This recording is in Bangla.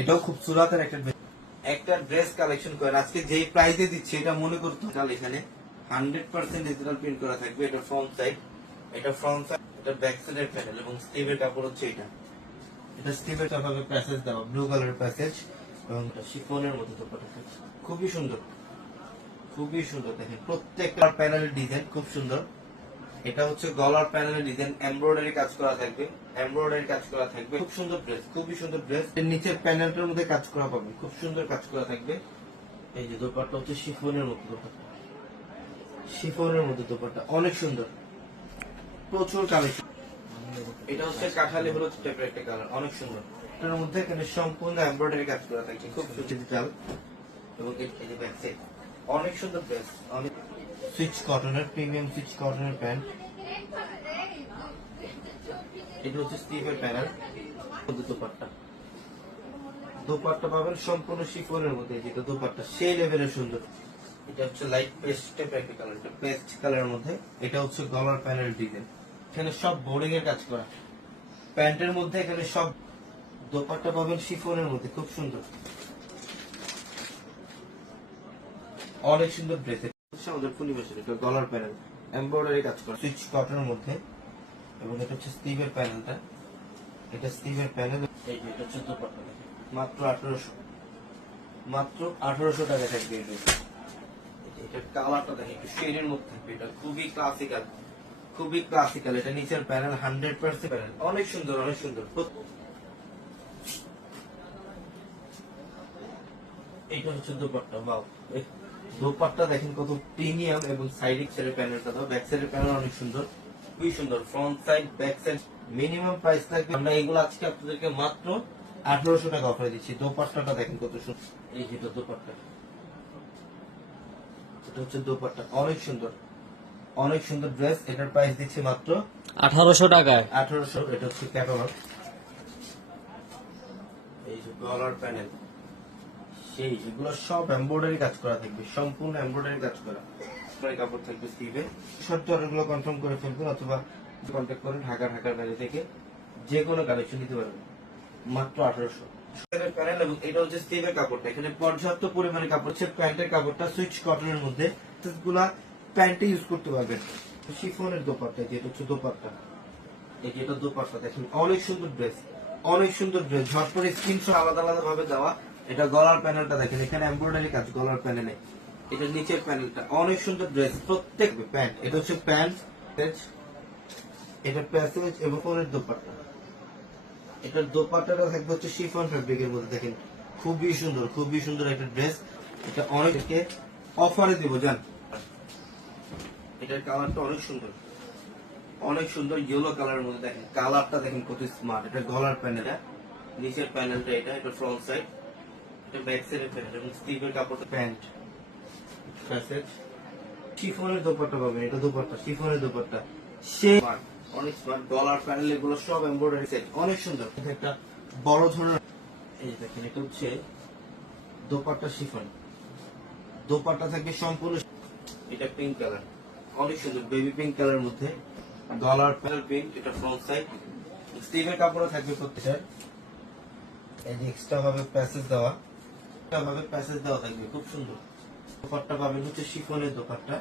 এটাও খুব সুরাতের একটা ড্রেস কালেকশন করে আজকে যেই প্রাইসে দিচ্ছে এটা মনে করতে তাহলে এখানে 100% ডিজিটাল প্রিন্ট করা থাকবে। এটা ফ্রন্ট সাইড, এটা ব্যাক সাইডের প্যানেল এবং স্টিভের কাপড় হচ্ছে এটা স্টিভের কাপড়ে প্যাসেজ দেওয়া ব্লু কালারের প্যাসেজ এবং শিফনের মধ্যে দোপাট্টা থাকছে। খুবই সুন্দর, খুবই সুন্দর। দেখেন প্রত্যেকটা প্যানেলের ডিজাইন খুব সুন্দর। এটা হচ্ছে গলার প্যানেলের ডিজাইন, এমব্রয়ডারি কাজ করা থাকবে, খুব সুন্দর ড্রেস, খুবই সুন্দর ড্রেস। এর নিচের প্যানেলটার মধ্যে কাজ করা পাবেন, খুব সুন্দর কাজ করা থাকবে। এই যে দোপাট্টা হচ্ছে শিফনের মধ্যে দোপাট্টা অনেক সুন্দর, প্রচুর কালেকশন। এটা হচ্ছে কাঠালি হলুদ টাইপের একটা কালার, অনেক সুন্দর। এটার মধ্যে এখানে সম্পূর্ণ এমব্রয়ডারি কাজ করা থাকছে, খুব ডিজিটাল এবং এই যে ব্যাক সাইড অনেক সুন্দর ড্রেস। অনেক সুইচ কটনের, প্রিমিয়াম সুইচ কটনের প্যান্ট। এটা হচ্ছে স্টিভের প্যানেল, দোপাট্টা পাবেন সম্পূর্ণ শিফনের মধ্যে। যেটা দোপাট্টা সেই লেভেলের সুন্দর। এটা হচ্ছে লাইট পেস্ট টাইপের একটা কালার, এটা পেস্ট কালারের মধ্যে। এটা হচ্ছে গলার প্যানেল ডিজাইন, এখানে সব বোর্ডিং এর কাজ করা। প্যান্টের মধ্যে এখানে সব দোপাট্টা পাবেন শিফনের মধ্যে, খুব সুন্দর, অনেক সুন্দর ড্রেস। আমাদের পরিবেশের এটা গলার প্যানেল, এমব্রয়ডারি কাজ করা সুইচ কটনের মধ্যে এবং এটা হচ্ছে স্টিভের প্যানেলটা। এটা স্টিভের প্যানেল। এই যে এটা হচ্ছে দোপাট্টা, মাত্র 1800 টাকা থাকবে। এটা কালারটা দেখেন একটু শেডের মধ্যে থাকবে। এটা খুবই ক্লাসিক্যাল। এটা নিচের প্যানেল 100% প্যানেল, অনেক সুন্দর, অনেক সুন্দর। এইটা হচ্ছে দোপাট্টা। ওয়াও, দোপাট্টা দেখেন কত প্রিমিয়াম এবং সাইড এর প্যানেলটা দাও, ব্যাক সাইডের প্যানেল অনেক সুন্দর, খুবই সুন্দর। Front side, back side minimum price থাকবে। আমরা এগুলো আজকে আপনাদেরকে মাত্র 1800 টাকা অফারে দিচ্ছি। দোপাট্টাটা দেখেন কত সুন্দর। এই যেটা দোপাট্টা, এটা হচ্ছে দোপাট্টা, অনেক সুন্দর, অনেক সুন্দর ড্রেস। এটার প্রাইস দিচ্ছি মাত্র 1800 টাকায়। 1800। এটা হচ্ছে ক্যাটালগ। এই যে গলার প্যানেল, সেই এগুলো সব এমব্রয়ডারি কাজ করা থাকবে, সম্পূর্ণ এমব্রয়ডারি কাজ করা। কাপড় থাকবে স্টিভে। শর্ট অর্ডারগুলো কনফার্ম করে ফেলবেন অথবা কন্ট্যাক্ট করেন ঢাকার বাইরে থেকে যে কোনো কালেকশন নিতে পারবেন মাত্র 1800 প্যানেল। এবং এটা হচ্ছে স্টিভের কাপড়টা, এখানে পর্যাপ্ত পরিমাণে কাপড় হচ্ছে। প্যান্টের কাপড়টা সুইচ কটনের মধ্যে, গুলা প্যান্টে ইউজ করতে পারবেন। শিফনের দোপাট্টা, যেটা হচ্ছে দোপাট্টা, এই যে এটা দোপাট্টা দেখেন অনেক সুন্দর ড্রেস, অনেক সুন্দর ড্রেস। ঝটপট স্ক্রিনশট আলাদা আলাদা ভাবে দেওয়া। এটা গলার প্যানেলটা দেখেন, এখানে এমব্রয়ডারি কাজ গলার প্যানেলে। এটা নিচের প্যানেলটা অনেক সুন্দর ড্রেস, প্রত্যেক প্যান্ট। এটা হচ্ছে প্যান্ট, এটা প্যাসেজ এবং ফোনের দোপাট্টা। এটার দোপাট্টাটা থাকবে হচ্ছে শিফন ফ্যাব্রিকের মধ্যে। দেখেন খুবই সুন্দর, খুবই সুন্দর একটা ড্রেস। এটা অনেককে অফারে দিব জান। এটার কালারটা অনেক সুন্দর, অনেক সুন্দর ইয়েলো কালারের মধ্যে। দেখেন কালারটা দেখেন কত স্মার্ট। এটা গলার প্যানেল, নিচের প্যানেলটা এটা ফ্রন্ট সাইড, এটা ব্যাক সাইডের প্যানেল এবং স্টিভের কাপড়টা প্যান্ট প্যাসেজ। শিফনের দোপাট্টা পাবেন, এটা দোপাট্টা শিফনের দোপাট্টা সেই অনেক স্মার্ট। গলার প্যানেল এগুলো সব এমব্রয়ডারি সেট, অনেক সুন্দর। একটা বড় ধরনের এই দেখেন, এটা হচ্ছে দোপাট্টা শিফন। দোপাট্টা থাকবে সম্পূর্ণ, এটা পিঙ্ক কালার, অনেক সুন্দর বেবি পিঙ্ক কালারের মধ্যে। গলার প্যানেল পিঙ্ক, এটা ফ্রন্ট সাইড। স্টিভের কাপড়ও থাকবে প্রত্যেকটা। এই যে এক্সট্রা ভাবে প্যাসেজ দেওয়া, থাকবে খুব সুন্দর। দোপাট্টা পাবেন হচ্ছে শিফনের দোপাট্টা।